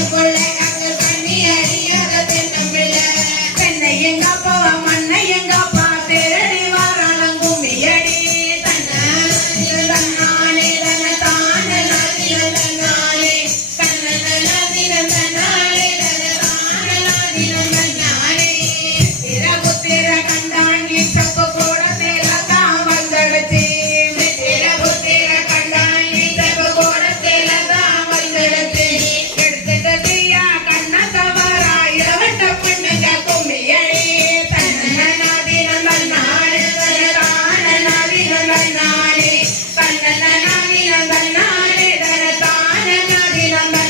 por la Trinidad.